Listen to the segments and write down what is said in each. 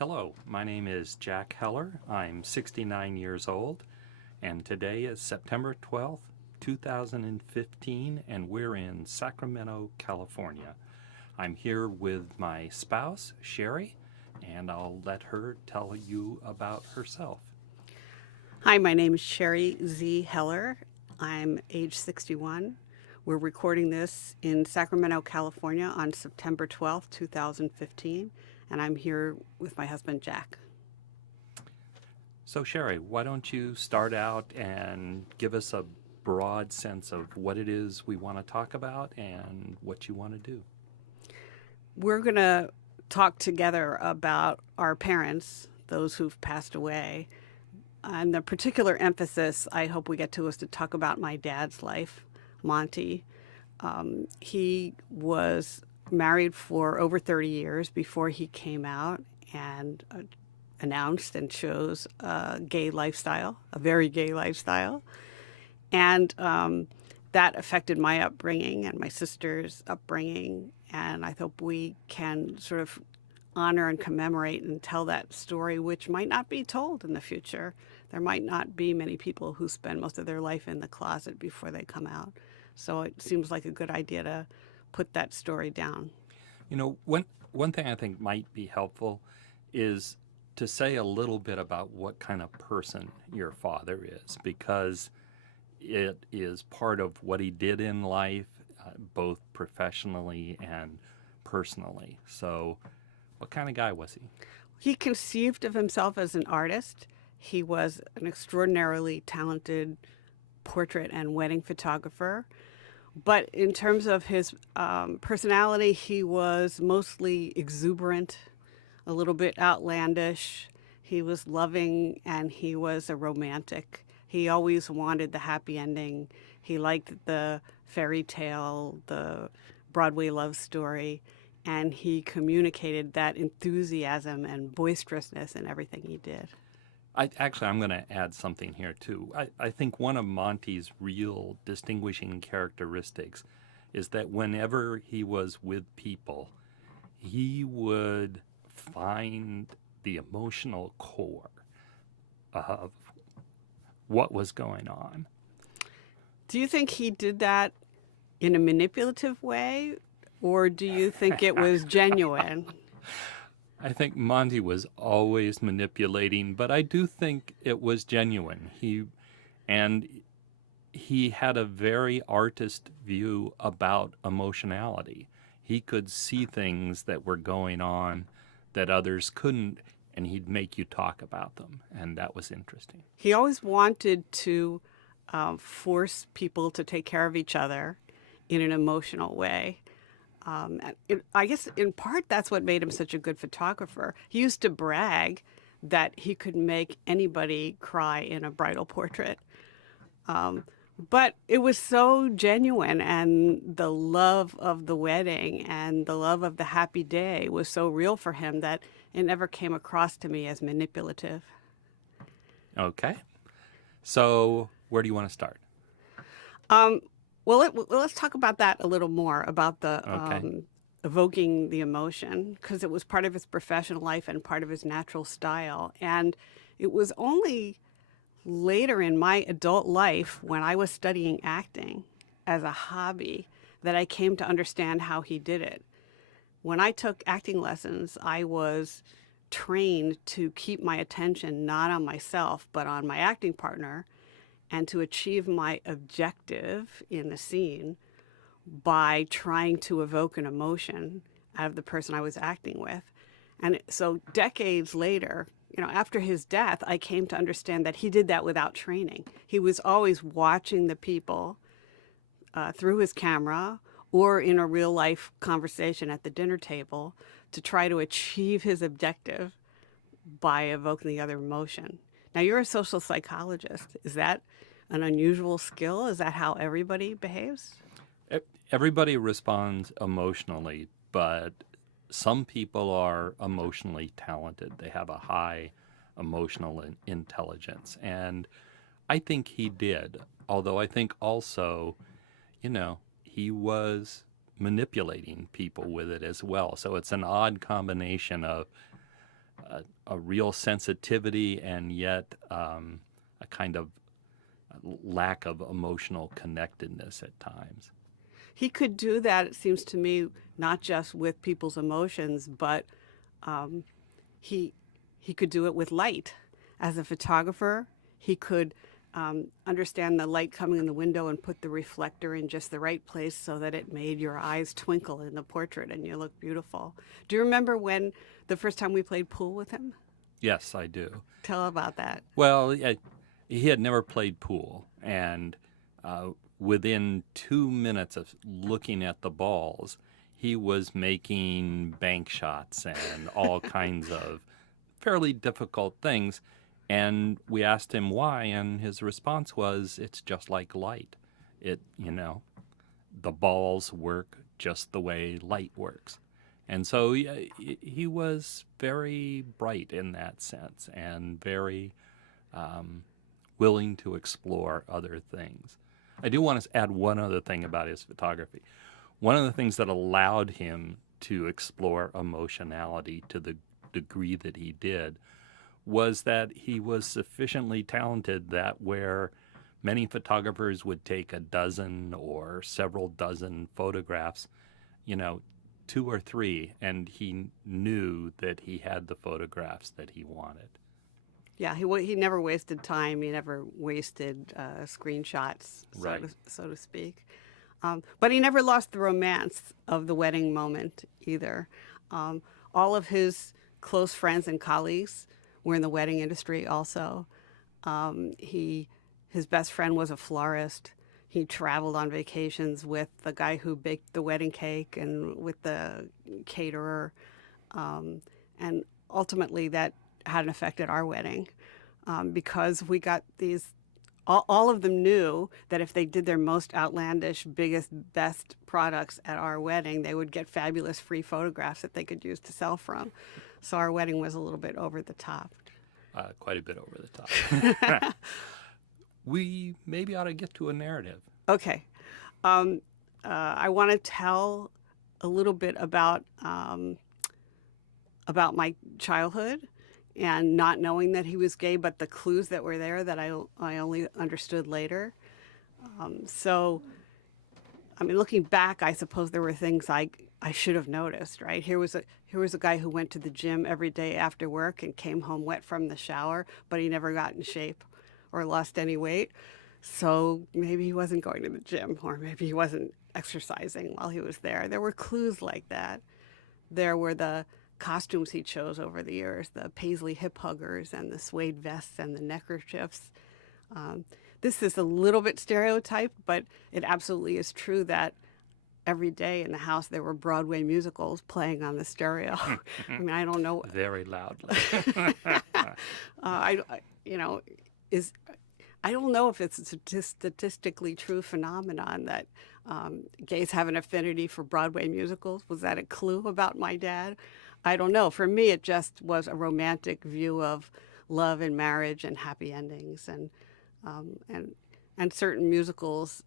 Hello, my name is Jack Heller. I'm 69 years old, and today is September 12th, 2015, and we're in Sacramento, California. I'm here with my spouse, Sherri, and I'll let her tell you about herself. Hi, my name is Sherri Z. Heller. I'm age 61. We're recording this in Sacramento, California on September 12th, 2015, and I'm here with my husband, Jack. So, Sherri, why don't you start out and give us a broad sense of what it is we want to talk about and what you want to do? We're going to talk together about our parents, those who've passed away. And the particular emphasis I hope we get to is to talk about my dad's life, Monte. He was married for over 30 years before he came out and announced and chose a gay lifestyle, a very gay lifestyle. And that affected my upbringing and my sister's upbringing. And I hope we can sort of honor and commemorate and tell that story, which might not be told in the future. There might not be many people who spend most of their life in the closet before they come out. So it seems like a good idea to put that story down. You know, one thing I think might be helpful is to say a little bit about what kind of person your father is, because it is part of what he did in life, both professionally and personally. So, what kind of guy was he? He conceived of himself as an artist. He was an extraordinarily talented portrait and wedding photographer. But in terms of his personality, he was mostly exuberant, a little bit outlandish. He was loving and he was a romantic. He always wanted the happy ending. He liked the fairy tale, the Broadway love story, and he communicated that enthusiasm and boisterousness in everything he did. I'm going to add something here too. I think one of Monte's real distinguishing characteristics is that whenever he was with people, he would find the emotional core of what was going on. Do you think he did that in a manipulative way, or do you think it was genuine? I think Monte was always manipulating, but I do think it was genuine. He had a very artist view about emotionality. He could see things that were going on that others couldn't, and he'd make you talk about them, and that was interesting. He always wanted to force people to take care of each other in an emotional way. I guess in part that's what made him such a good photographer. He used to brag that he could make anybody cry in a bridal portrait. But it was so genuine, and the love of the wedding and the love of the happy day was so real for him that it never came across to me as manipulative. Okay. So where do you want to start? Well, let's talk about that a little more, about the Okay. evoking the emotion, because it was part of his professional life and part of his natural style. And it was only later in my adult life, when I was studying acting as a hobby, that I came to understand how he did it. When I took acting lessons, I was trained to keep my attention not on myself, but on my acting partner, and to achieve my objective in the scene by trying to evoke an emotion out of the person I was acting with. And so decades later, after his death, I came to understand that he did that without training. He was always watching the people through his camera or in a real life conversation at the dinner table to try to achieve his objective by evoking the other emotion. Now, you're a social psychologist. Is that an unusual skill? Is that how everybody behaves? Everybody responds emotionally, but some people are emotionally talented. They have a high emotional intelligence. And I think he did. Although I think also, he was manipulating people with it as well. So it's an odd combination of a real sensitivity and yet a kind of lack of emotional connectedness at times. He could do that, it seems to me, not just with people's emotions, but he he could do it with light. As a photographer, he could understand the light coming in the window and put the reflector in just the right place so that it made your eyes twinkle in the portrait and you look beautiful. Do you remember when the first time we played pool with him? Yes, I do. Tell about that. Well, he had never played pool, and within 2 minutes of looking at the balls, he was making bank shots and all kinds of fairly difficult things. And we asked him why, and his response was, "It's just like light. The balls work just the way light works." And so he was very bright in that sense and very willing to explore other things. I do want to add one other thing about his photography. One of the things that allowed him to explore emotionality to the degree that he did was that he was sufficiently talented that where many photographers would take a dozen or several dozen photographs, 2 or 3, and he knew that he had the photographs that he wanted. Yeah, he never wasted time. He never wasted screenshots, Right. so to speak. But he never lost the romance of the wedding moment either. All of his close friends and colleagues were in the wedding industry also. His best friend was a florist. He traveled on vacations with the guy who baked the wedding cake and with the caterer. And ultimately that had an effect at our wedding because we got these, all of them knew that if they did their most outlandish, biggest, best products at our wedding, they would get fabulous free photographs that they could use to sell from. So our wedding was a little bit over the top. Quite a bit over the top. We maybe ought to get to a narrative. Okay. I want to tell a little bit about my childhood and not knowing that he was gay, but the clues that were there that I only understood later. Looking back, I suppose there were things I should have noticed, right? Here was a guy who went to the gym every day after work and came home wet from the shower, but he never got in shape or lost any weight. So maybe he wasn't going to the gym, or maybe he wasn't exercising while he was there. There were clues like that. There were the costumes he chose over the years, the paisley hip huggers and the suede vests and the neckerchiefs. This is a little bit stereotyped, but it absolutely is true that every day in the house there were Broadway musicals playing on the stereo. I don't know. Very loudly. I don't know if it's a statistically true phenomenon that gays have an affinity for Broadway musicals. Was that a clue about my dad? I don't know. For me, it just was a romantic view of love and marriage and happy endings, and certain musicals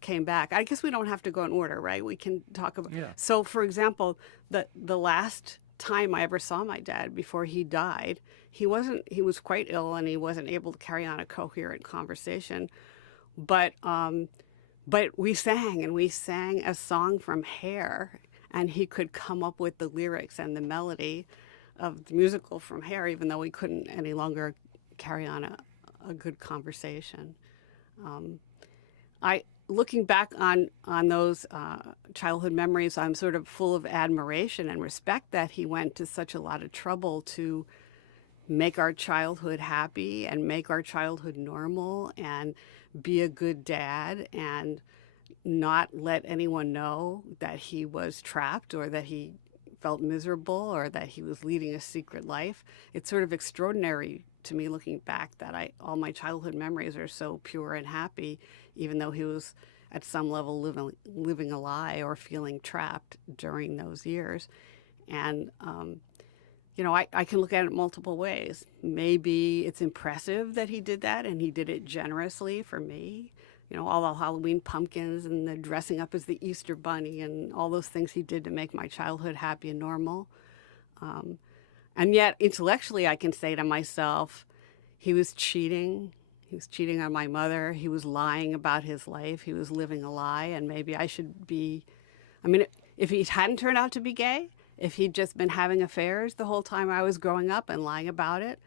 came back. I guess we don't have to go in order, right? We can talk about. Yeah. So, for example, the last time I ever saw my dad before he died, he was quite ill and he wasn't able to carry on a coherent conversation. But we sang a song from Hair, and he could come up with the lyrics and the melody of the musical from Hair, even though we couldn't any longer carry on a good conversation. Looking back on those childhood memories, I'm sort of full of admiration and respect that he went to such a lot of trouble to make our childhood happy and make our childhood normal and be a good dad and not let anyone know that he was trapped or that he felt miserable or that he was leading a secret life. It's sort of extraordinary to me looking back that all my childhood memories are so pure and happy, even though he was at some level living a lie or feeling trapped during those years. And I can look at it multiple ways. Maybe it's impressive that he did that and he did it generously for me. All the Halloween pumpkins and the dressing up as the Easter bunny and all those things he did to make my childhood happy and normal. And yet, intellectually, I can say to myself, he was cheating. He was cheating on my mother. He was lying about his life. He was living a lie. And maybe I should be, I mean, if he hadn't turned out to be gay, if he'd just been having affairs the whole time I was growing up and lying about it,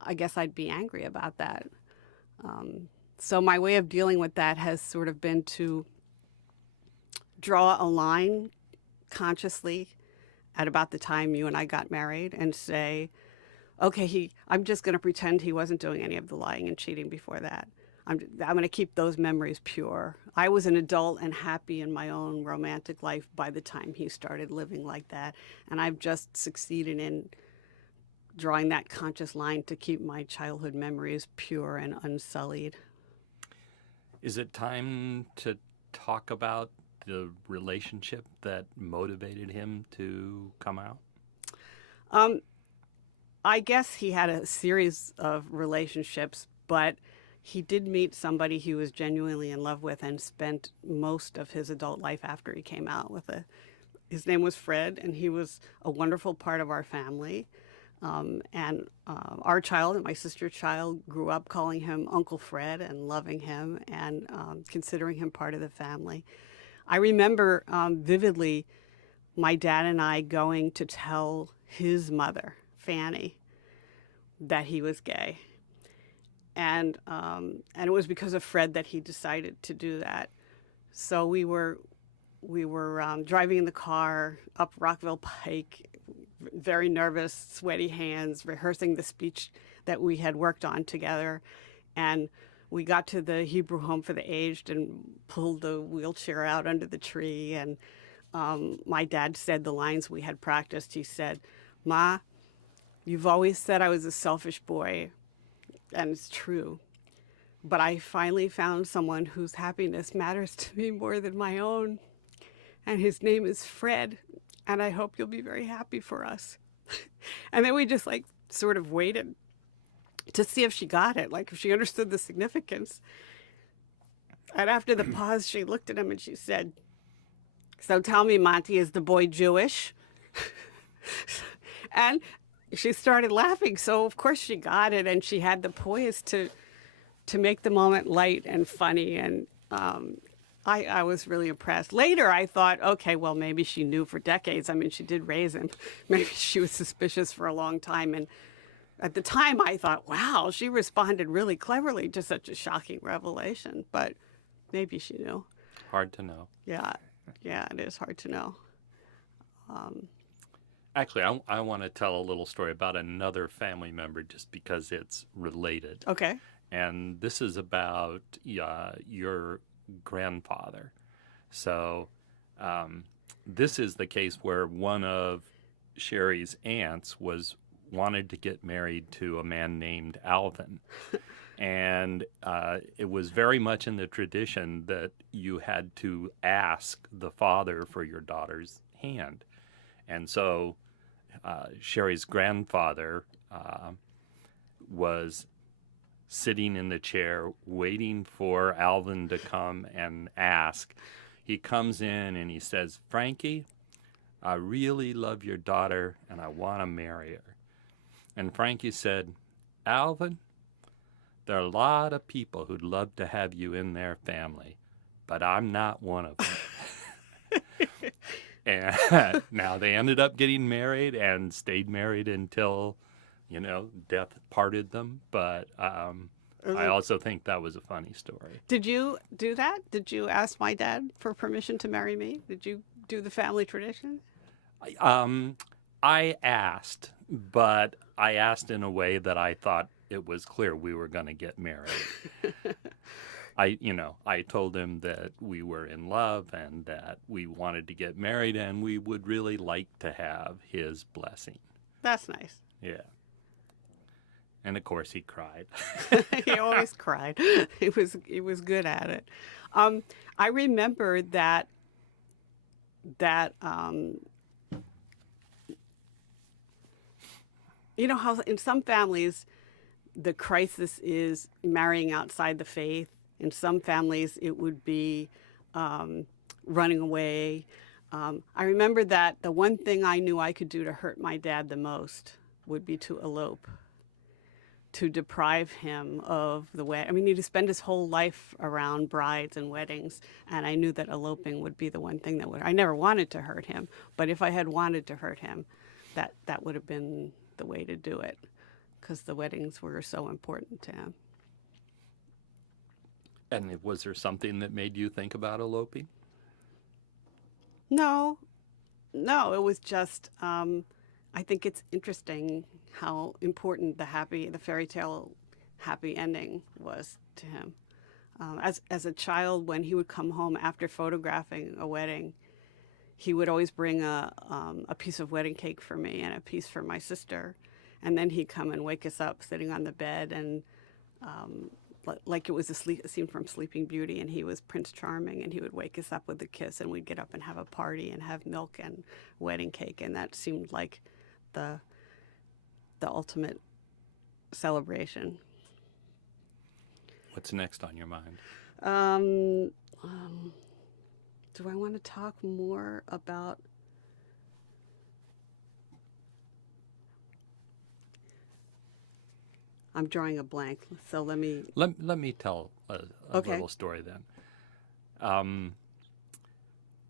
I guess I'd be angry about that. So my way of dealing with that has sort of been to draw a line consciously at about the time you and I got married and say, okay, I'm just going to pretend he wasn't doing any of the lying and cheating before that. I'm going to keep those memories pure. I was an adult and happy in my own romantic life by the time he started living like that. And I've just succeeded in drawing that conscious line to keep my childhood memories pure and unsullied. Is it time to talk about the relationship that motivated him to come out? I guess he had a series of relationships, but he did meet somebody he was genuinely in love with and spent most of his adult life after he came out with his name was Fred, and he was a wonderful part of our family. Our child and my sister's child grew up calling him Uncle Fred and loving him and considering him part of the family. I remember vividly my dad and I going to tell his mother, Fanny, that he was gay. And it was because of Fred that he decided to do that. So we were driving in the car up Rockville Pike, very nervous, sweaty hands, rehearsing the speech that we had worked on together. And we got to the Hebrew home for the aged and pulled the wheelchair out under the tree. And my dad said the lines we had practiced. He said, "Ma, you've always said I was a selfish boy, and it's true. But I finally found someone whose happiness matters to me more than my own. And his name is Fred. And I hope you'll be very happy for us." And then we just sort of waited to see if she got it, if she understood the significance. And after the pause, she looked at him and she said, "So tell me, Monty, is the boy Jewish?" And she started laughing. So of course she got it, and she had the poise to make the moment light and funny. And I was really impressed. Later, I thought, okay, well, maybe she knew for decades. I mean, she did raise him. Maybe she was suspicious for a long time. And at the time, I thought, wow, she responded really cleverly to such a shocking revelation. But maybe she knew. Hard to know. Yeah, it is hard to know. Actually, I want to tell a little story about another family member just because it's related. Okay. And this is about your grandfather. So this is the case where one of Sherri's aunts wanted to get married to a man named Alvin. And it was very much in the tradition that you had to ask the father for your daughter's hand. And so Sherri's grandfather was sitting in the chair waiting for Alvin to come and ask. He comes in and he says, "Frankie, I really love your daughter and I want to marry her." And Frankie said, "Alvin, there are a lot of people who'd love to have you in their family, but I'm not one of them." And now they ended up getting married and stayed married until, death parted them. But I also think that was a funny story. Did you do that? Did you ask my dad for permission to marry me? Did you do the family tradition? I asked, but I asked in a way that I thought it was clear we were going to get married. I told him that we were in love and that we wanted to get married and we would really like to have his blessing. That's nice. Yeah. And of course he cried. He always cried. He was good at it. I remember that how in some families the crisis is marrying outside the faith. In some families, it would be running away. I remember that the one thing I knew I could do to hurt my dad the most would be to elope, to deprive him of the wedding. I mean, he'd spend his whole life around brides and weddings, and I knew that eloping would be the one thing that would. I never wanted to hurt him, but if I had wanted to hurt him, that would have been the way to do it, because the weddings were so important to him. And was there something that made you think about eloping? No, no, it was just. I think it's interesting how important the fairy tale happy ending was to him. As a child, when he would come home after photographing a wedding, he would always bring a piece of wedding cake for me and a piece for my sister, and then he'd come and wake us up sitting on the bed, and like it was a scene from Sleeping Beauty, and he was Prince Charming, and he would wake us up with a kiss, and we'd get up and have a party and have milk and wedding cake, and that seemed like the ultimate celebration. What's next on your mind? Do I want to talk more about? I'm drawing a blank, so let me tell a Okay. little story then.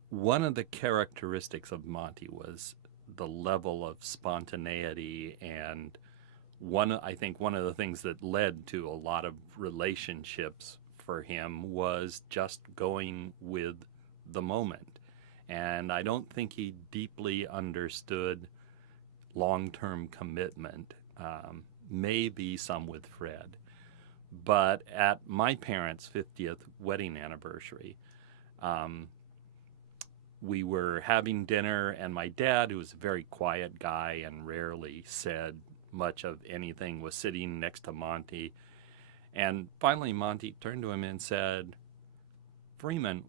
One of the characteristics of Monte was the level of spontaneity, and I think one of the things that led to a lot of relationships for him was just going with the moment. And I don't think he deeply understood long-term commitment, maybe some with Fred. But at my parents' 50th wedding anniversary, we were having dinner, and my dad, who was a very quiet guy and rarely said much of anything, was sitting next to Monte. And finally, Monte turned to him and said, "Freeman,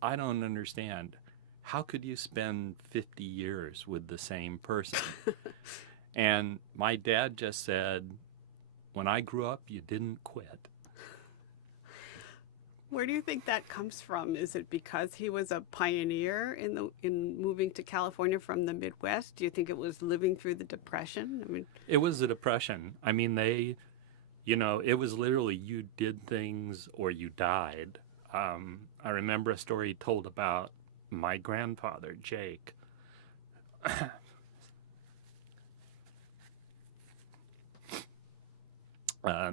I don't understand. How could you spend 50 years with the same person?" And my dad just said, "When I grew up, you didn't quit." Where do you think that comes from? Is it because he was a pioneer in moving to California from the Midwest? Do you think it was living through the Depression? I mean, it was the Depression. I mean, it was literally you did things or you died. I remember a story told about my grandfather, Jake.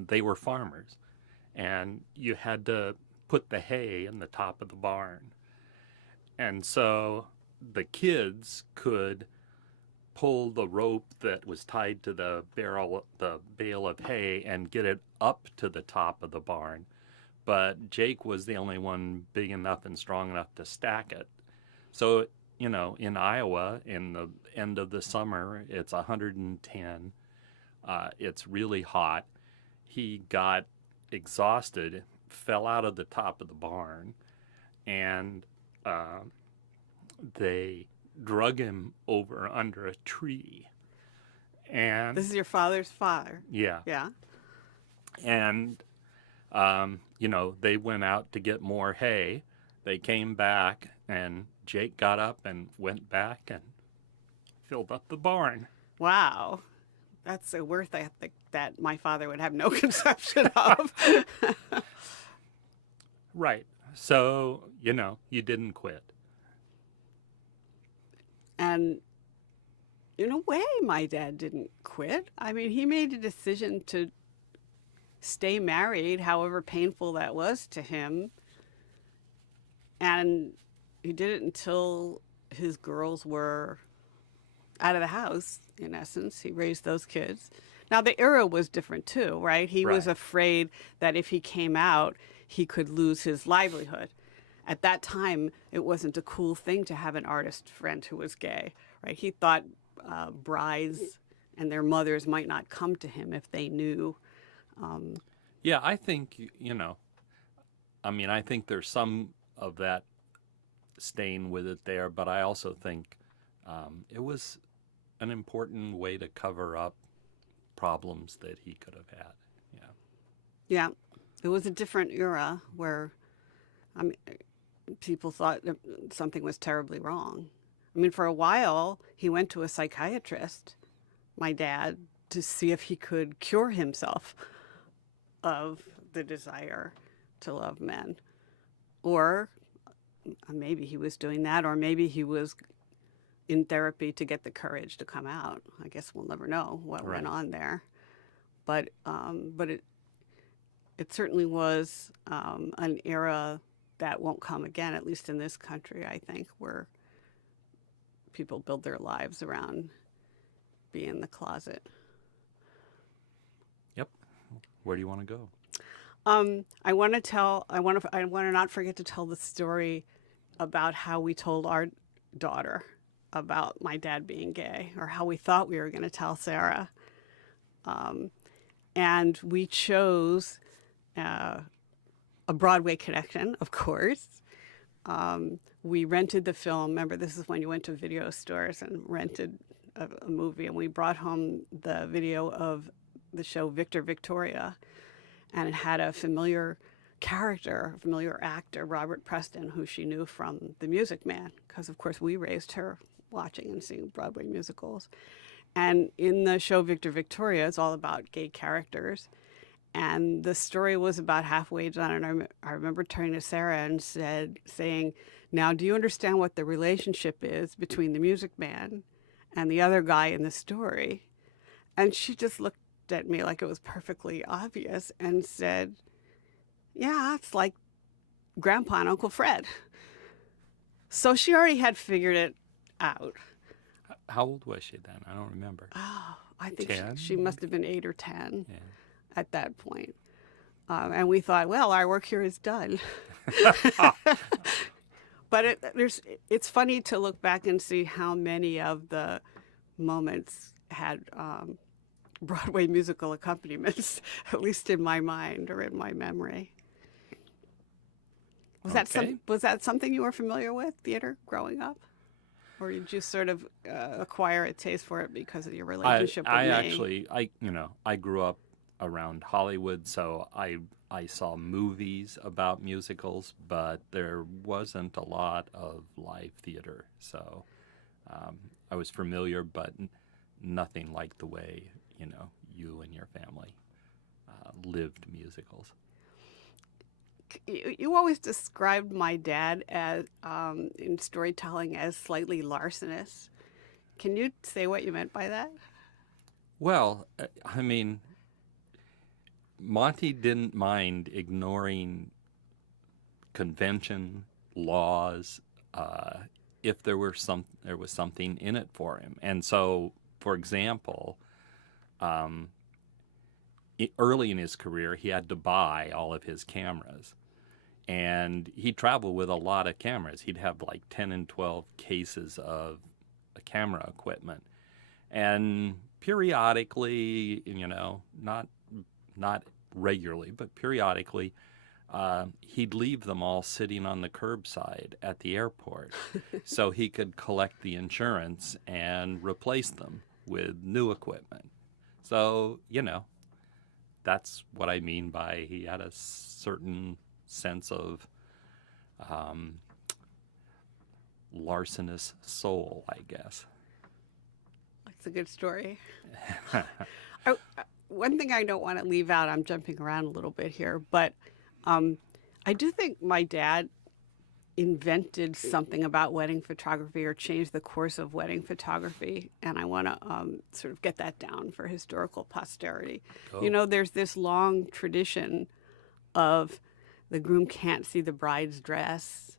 They were farmers, and you had to put the hay in the top of the barn. And so the kids could pull the rope that was tied to the bale of hay and get it up to the top of the barn. But Jake was the only one big enough and strong enough to stack it. So, in Iowa, in the end of the summer, it's 110. It's really hot. He got exhausted, fell out of the top of the barn, and they drug him over under a tree. And this is your father's father. yeah. Yeah. And they went out to get more hay. They came back, and Jake got up and went back and filled up the barn. Wow. That's a worth ethic that my father would have no conception of. Right. So, you didn't quit. And in a way, my dad didn't quit. I mean, he made a decision to stay married, however painful that was to him. And he did it until his girls were out of the house, in essence. He raised those kids. Now, the era was different too, right? He was afraid that if he came out, he could lose his livelihood. At that time, it wasn't a cool thing to have an artist friend who was gay, right? He thought brides and their mothers might not come to him if they knew. Yeah, I think, I think there's some of that staying with it there, but I also think it was an important way to cover up problems that he could have had. Yeah. Yeah. It was a different era where people thought that something was terribly wrong. I mean, for a while, he went to a psychiatrist. my dad to see if he could cure himself of the desire to love men. Or maybe he was doing that, or maybe he was in therapy to get the courage to come out. I guess we'll never know what went on there. But it certainly was an era that won't come again, at least in this country, I think, where people build their lives around being in the closet. Yep. Where do you want to go? I want to not forget to tell the story about how we told our daughter about my dad being gay, or how we thought we were going to tell Sarah. And we chose a Broadway connection, of course. We rented the film. Remember, this is when you went to video stores and rented a movie, and we brought home the video of the show Victor Victoria, and it had a familiar character, a familiar actor, Robert Preston, who she knew from The Music Man, because of course we raised her watching and seeing Broadway musicals. And in the show Victor Victoria, it's all about gay characters. And the story was about halfway done, and I remember turning to Sarah and saying, now, do you understand what the relationship is between the Music Man and the other guy in the story? And she just looked at me like it was perfectly obvious and said, yeah, it's like Grandpa and Uncle Fred. So she already had figured it out. How old was she then? I don't remember. Oh, I think 10? she must have been 8 or 10 Yeah. at that point. And we thought, well, our work here is done. But it's funny to look back and see how many of the moments had Broadway musical accompaniments, at least in my mind or in my memory. Was that something you were familiar with, theater, growing up? Or did you sort of acquire a taste for it because of your relationship with me? I grew up around Hollywood, so I saw movies about musicals, but there wasn't a lot of live theater. So I was familiar, but nothing like the way, you and your family lived musicals. You always described my dad as in storytelling as slightly larcenous. Can you say what you meant by that? Well, I mean, Monte didn't mind ignoring convention, laws, if there was something in it for him. And so, for example, early in his career, he had to buy all of his cameras. And he'd travel with a lot of cameras. He'd have like 10 and 12 cases of camera equipment. And periodically, not regularly, but periodically, he'd leave them all sitting on the curbside at the airport so he could collect the insurance and replace them with new equipment. So, that's what I mean by he had a certain sense of larcenous soul, I guess. That's a good story. One thing I don't want to leave out, I'm jumping around a little bit here, but I do think my dad invented something about wedding photography or changed the course of wedding photography, and I want to sort of get that down for historical posterity. Oh. There's this long tradition of the groom can't see the bride's dress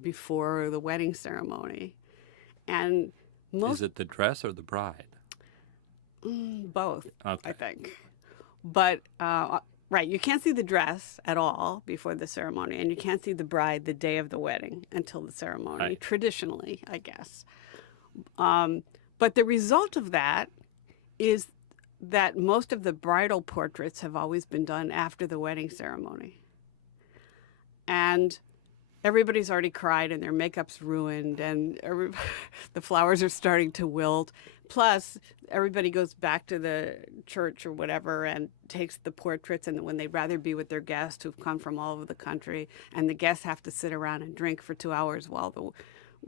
before the wedding ceremony. And Is it the dress or the bride? Both, okay. I think. But, right, you can't see the dress at all before the ceremony, and you can't see the bride the day of the wedding until the ceremony, right. Traditionally, I guess. But the result of that is that most of the bridal portraits have always been done after the wedding ceremony. And everybody's already cried and their makeup's ruined and the flowers are starting to wilt. Plus, everybody goes back to the church or whatever and takes the portraits, and when they'd rather be with their guests who've come from all over the country, and the guests have to sit around and drink for 2 hours while the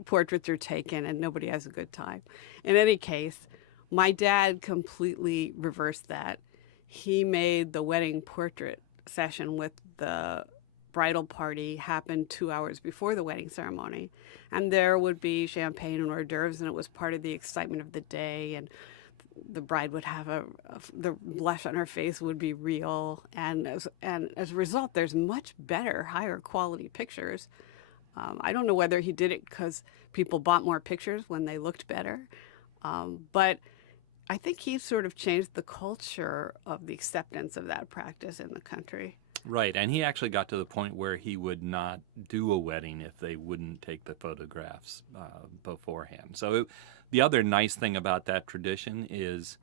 portraits are taken and nobody has a good time. In any case, My dad completely reversed that. He made the wedding portrait session with the bridal party happen 2 hours before the wedding ceremony. And there would be champagne and hors d'oeuvres, and it was part of the excitement of the day. And the bride would have the blush on her face would be real. And as a result, there's much better, higher quality pictures. I don't know whether he did it because people bought more pictures when they looked better. But I think he sort of changed the culture of the acceptance of that practice in the country. Right, and he actually got to the point where he would not do a wedding if they wouldn't take the photographs beforehand. So the other nice thing about that tradition is,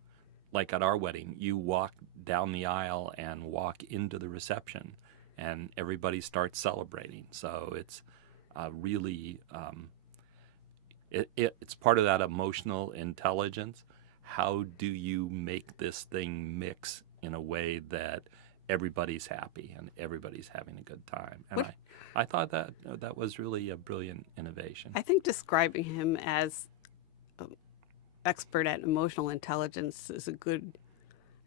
like at our wedding, you walk down the aisle and walk into the reception, and everybody starts celebrating. So it's really, it's part of that emotional intelligence. How do you make this thing mix in a way that everybody's happy and everybody's having a good time? And I thought that was really a brilliant innovation. I think describing him as expert at emotional intelligence is a good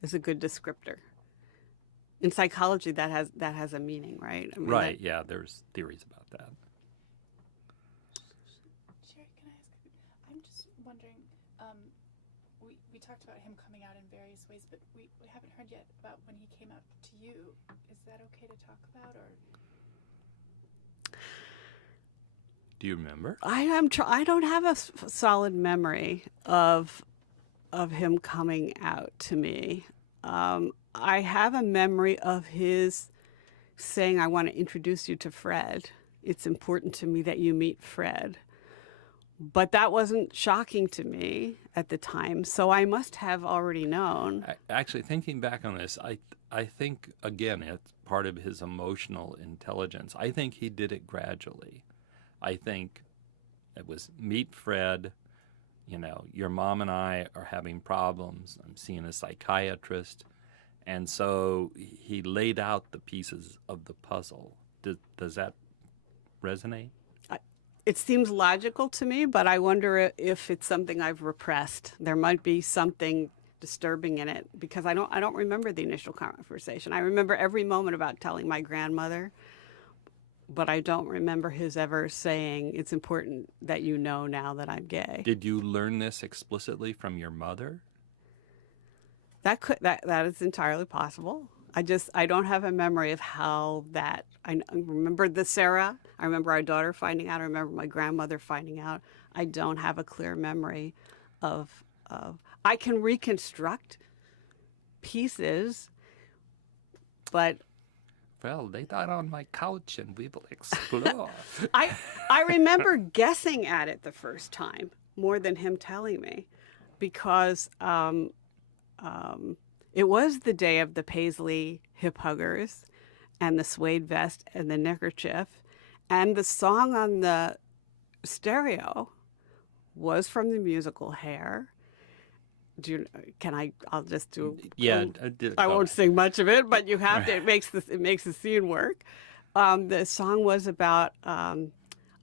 descriptor. In psychology, that has a meaning, right? I mean, right. Yeah. There's theories about that. Sherri, can I ask? I'm just wondering. We talked about him coming out in various ways, but we haven't heard yet about when he came out to you. Is that okay to talk about, or? Do you remember? I don't have a solid memory of him coming out to me. I have a memory of his saying, "I want to introduce you to Fred. It's important to me that you meet Fred." But that wasn't shocking to me at the time, so I must have already known. Actually, thinking back on this, I think, again, it's part of his emotional intelligence. I think he did it gradually. I think it was meet Fred, your mom and I are having problems. I'm seeing a psychiatrist. And so he laid out the pieces of the puzzle. Does that resonate? It seems logical to me, but I wonder if it's something I've repressed. There might be something disturbing in it because I don't remember the initial conversation. I remember every moment about telling my grandmother, but I don't remember his ever saying, "It's important that you know now that I'm gay." Did you learn this explicitly from your mother? That is entirely possible. I don't have a memory of how that. I remember the Sarah. I remember our daughter finding out. I remember my grandmother finding out. I don't have a clear memory of. I can reconstruct pieces, but. Well, lay down on my couch and we will explore. I remember guessing at it the first time more than him telling me, because. It was the day of the Paisley hip huggers and the suede vest and the neckerchief. And the song on the stereo was from the musical Hair. I'll just do. Yeah. I won't sing much of it, but you have to. It makes the scene work. The song was about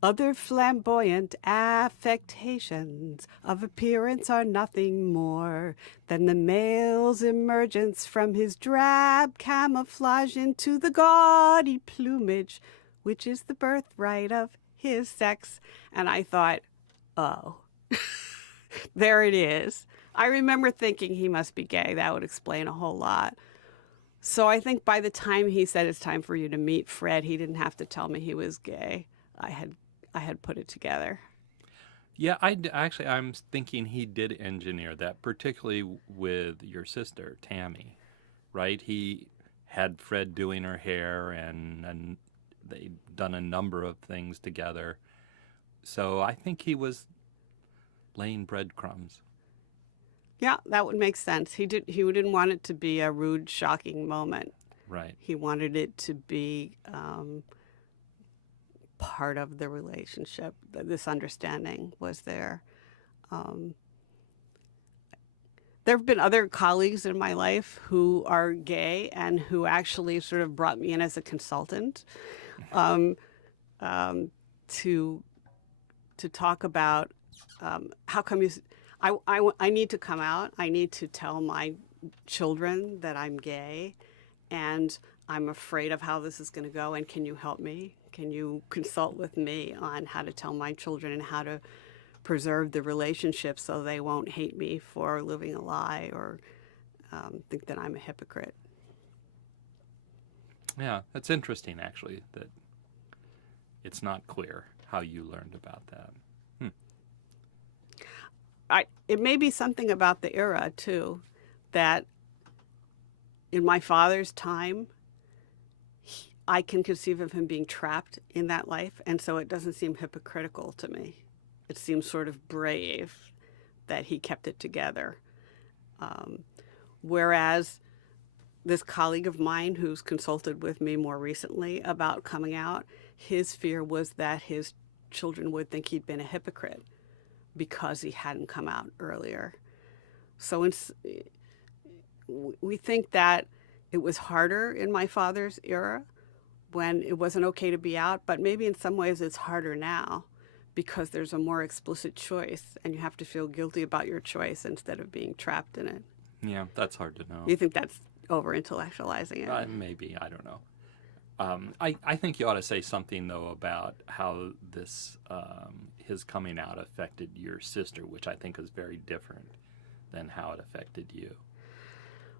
other flamboyant affectations of appearance are nothing more than the male's emergence from his drab camouflage into the gaudy plumage, which is the birthright of his sex. And I thought, oh, there it is. I remember thinking he must be gay. That would explain a whole lot. So I think by the time he said it's time for you to meet Fred, he didn't have to tell me he was gay. I had put it together. Yeah, I'm thinking he did engineer that, particularly with your sister, Tammy, right? He had Fred doing her hair, and they'd done a number of things together. So I think he was laying breadcrumbs. Yeah, that would make sense. He didn't want it to be a rude, shocking moment. Right. He wanted it to be part of the relationship. This understanding was there. There have been other colleagues in my life who are gay and who actually sort of brought me in as a consultant to talk about how come you. I need to come out. I need to tell my children that I'm gay, and I'm afraid of how this is going to go. And can you help me? Can you consult with me on how to tell my children and how to preserve the relationship so they won't hate me for living a lie or think that I'm a hypocrite? Yeah, that's interesting, actually, that it's not clear how you learned about that. It may be something about the era, too, that in my father's time, I can conceive of him being trapped in that life, and so it doesn't seem hypocritical to me. It seems sort of brave that he kept it together. Whereas this colleague of mine who's consulted with me more recently about coming out, his fear was that his children would think he'd been a hypocrite because he hadn't come out earlier. So we think that it was harder in my father's era when it wasn't okay to be out, but maybe in some ways it's harder now because there's a more explicit choice and you have to feel guilty about your choice instead of being trapped in it. Yeah, that's hard to know. You think that's over-intellectualizing it? Maybe, I don't know. I think you ought to say something, though, about how this his coming out affected your sister, which I think is very different than how it affected you.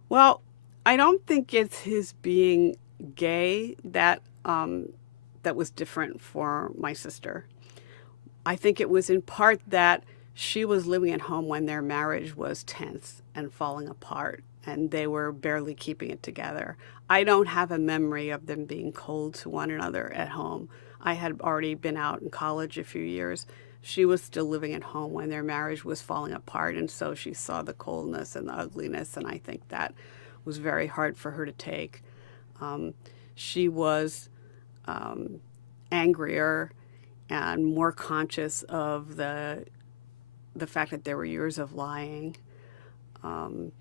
Well, I don't think it's his being gay that was different for my sister. I think it was in part that she was living at home when their marriage was tense and falling apart, and they were barely keeping it together. I don't have a memory of them being cold to one another at home. I had already been out in college a few years. She was still living at home when their marriage was falling apart, and so she saw the coldness and the ugliness, and I think that was very hard for her to take. She was angrier and more conscious of the fact that there were years of lying. And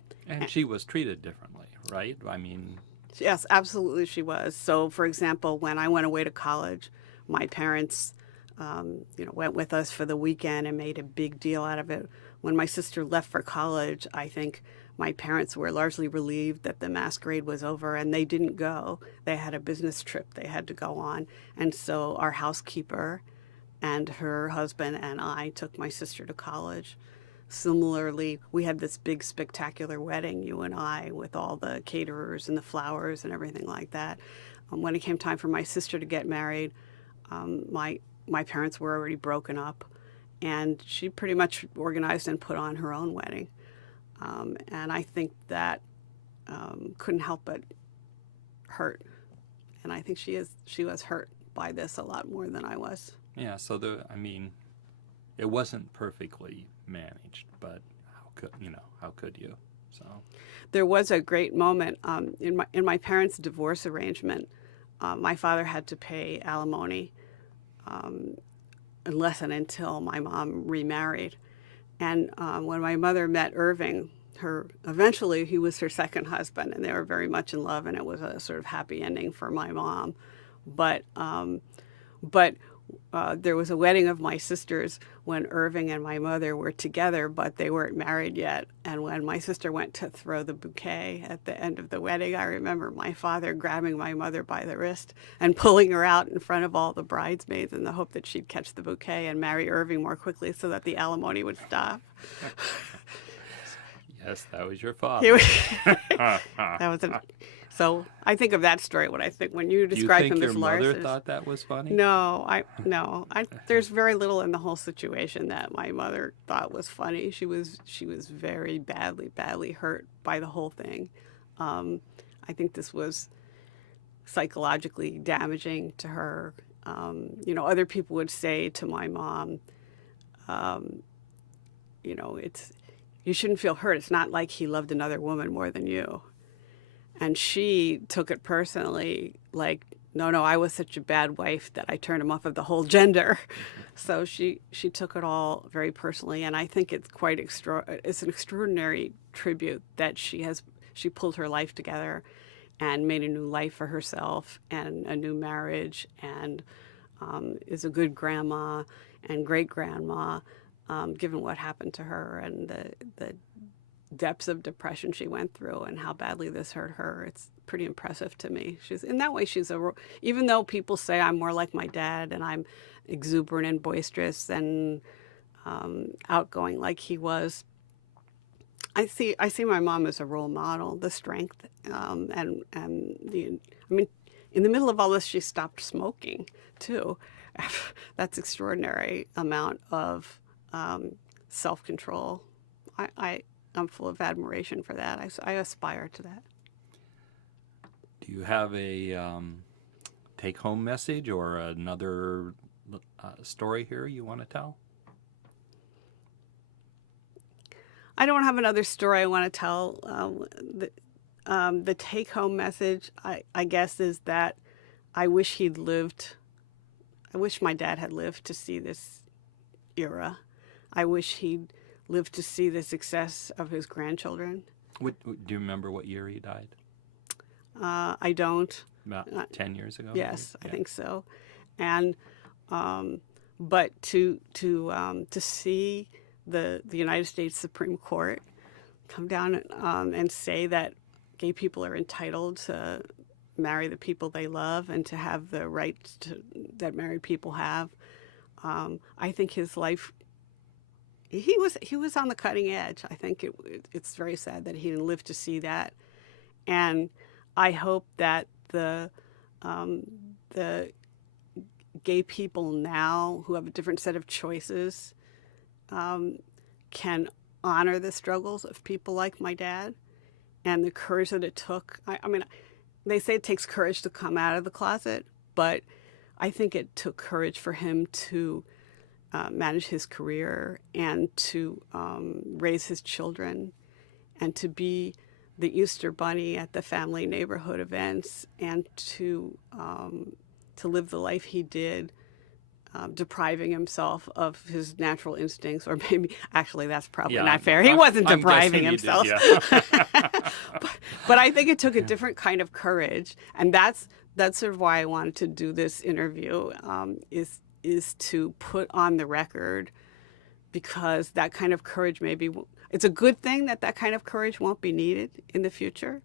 she was treated differently, right? I mean... Yes, absolutely she was. So, for example, when I went away to college, my parents went with us for the weekend and made a big deal out of it. When my sister left for college, I think my parents were largely relieved that the masquerade was over, and they didn't go. They had a business trip they had to go on. And so our housekeeper and her husband and I took my sister to college. Similarly, we had this big spectacular wedding, you and I, with all the caterers and the flowers and everything like that. When it came time for my sister to get married, my parents were already broken up, and she pretty much organized and put on her own wedding. And I think that couldn't help but hurt. And I think she was hurt by this a lot more than I was. Yeah, so it wasn't perfectly managed, but how could you? So there was a great moment in my parents' divorce arrangement. My father had to pay alimony unless and until my mom remarried. And when my mother met Irving, eventually he was her second husband, and they were very much in love, and it was a sort of happy ending for my mom. But there was a wedding of my sisters when Irving and my mother were together, but they weren't married yet. And when my sister went to throw the bouquet at the end of the wedding, I remember my father grabbing my mother by the wrist and pulling her out in front of all the bridesmaids in the hope that she'd catch the bouquet and marry Irving more quickly so that the alimony would stop. Yes, that was your father. So I think of that story when you describe him as Lars. Do you think your mother thought that was funny? No, there's very little in the whole situation that my mother thought was funny. She was very badly hurt by the whole thing. I think this was psychologically damaging to her. Other people would say to my mom, you shouldn't feel hurt. It's not like he loved another woman more than you. And she took it personally, like, no, I was such a bad wife that I turned him off of the whole gender. So she took it all very personally, and I think it's it's an extraordinary tribute that she pulled her life together and made a new life for herself and a new marriage, and is a good grandma and great grandma. given what happened to her and the depths of depression she went through and how badly this hurt her. It's pretty impressive to me. She's in that way. Even though people say I'm more like my dad and I'm exuberant and boisterous and outgoing like he was, I see my mom as a role model. The strength and the. I mean, in the middle of all this, she stopped smoking too. That's extraordinary amount of self-control. I'm full of admiration for that. I aspire to that. Do you have a take-home message or another story here you want to tell? I don't have another story I want to tell. The take-home message, I guess, is that I wish my dad had lived to see this era. I wish he'd lived to see the success of his grandchildren. Do you remember what year he died? I don't. About 10 years ago? Yes, maybe? I think so. And but to see the United States Supreme Court come down and say that gay people are entitled to marry the people they love and to have the rights that married people have, I think his life. He was on the cutting edge. I think it's very sad that he didn't live to see that, and I hope that the gay people now who have a different set of choices can honor the struggles of people like my dad and the courage that it took. I mean, they say it takes courage to come out of the closet, but I think it took courage for him to manage his career and to raise his children and to be the Easter Bunny at the family neighborhood events and to live the life he did, depriving himself of his natural instincts, or maybe actually that's probably not fair. He wasn't depriving himself. Did, yeah. but I think it took a different kind of courage, and that's sort of why I wanted to do this interview. Is to put on the record, because that kind of courage it's a good thing that kind of courage won't be needed in the future.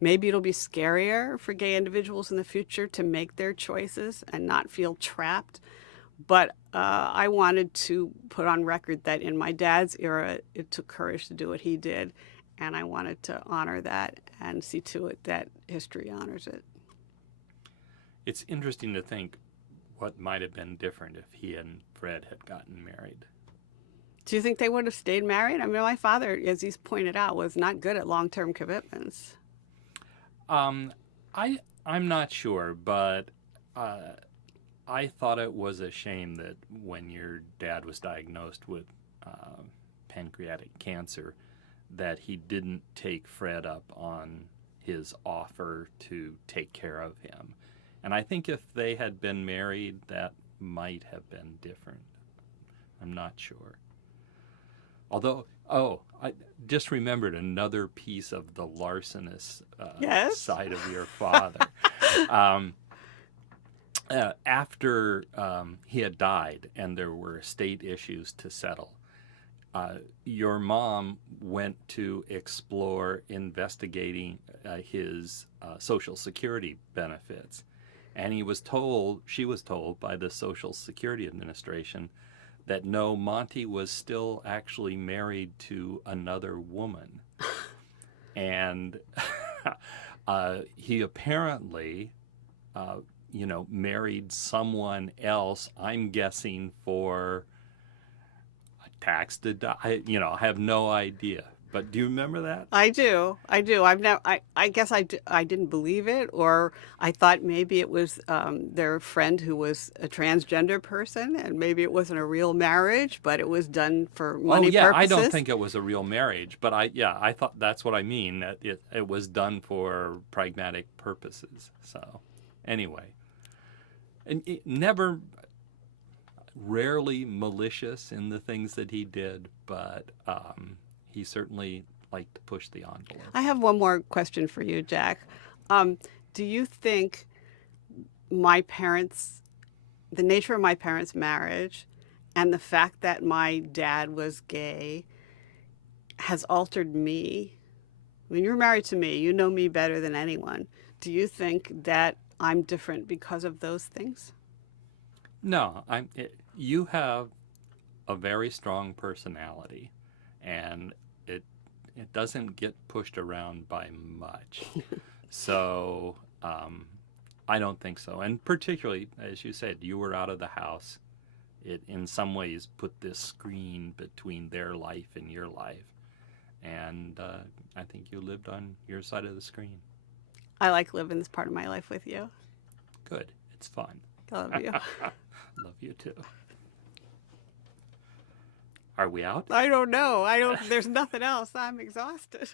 Maybe it'll be scarier for gay individuals in the future to make their choices and not feel trapped. But I wanted to put on record that in my dad's era, it took courage to do what he did. And I wanted to honor that and see to it that history honors it. It's interesting to think what might have been different if he and Fred had gotten married. Do you think they would have stayed married? I mean, my father, as he's pointed out, was not good at long-term commitments. I'm not sure, but I thought it was a shame that when your dad was diagnosed with pancreatic cancer, that he didn't take Fred up on his offer to take care of him. And I think if they had been married, that might have been different. I'm not sure. Although, I just remembered another piece of the larcenous side of your father. After he had died and there were estate issues to settle, your mom went to explore investigating his Social Security benefits. And she was told by the Social Security Administration that no, Monte was still actually married to another woman. And he apparently, married someone else, I'm guessing for a tax deduction. I have no idea. But do you remember that? I do. I guess I didn't believe it, or I thought maybe it was their friend who was a transgender person, and maybe it wasn't a real marriage, but it was done for money purposes. I don't think it was a real marriage, but I thought that's what I mean, that it was done for pragmatic purposes. So, anyway, and rarely malicious in the things that he did, but he certainly liked to push the envelope. I have one more question for you, Jack. Do you think the nature of my parents' marriage And the fact that my dad was gay has altered me. I mean, you're married to me. You know me better than anyone. Do you think that I'm different because of those things? No, you have a very strong personality, and it doesn't get pushed around by much. So I don't think so. And particularly, as you said, you were out of the house. It in some ways put this screen between their life and your life. And I think you lived on your side of the screen. I like living this part of my life with you. Good. It's fun. I love you. Love you too. Are we out? I don't know. There's nothing else. I'm exhausted.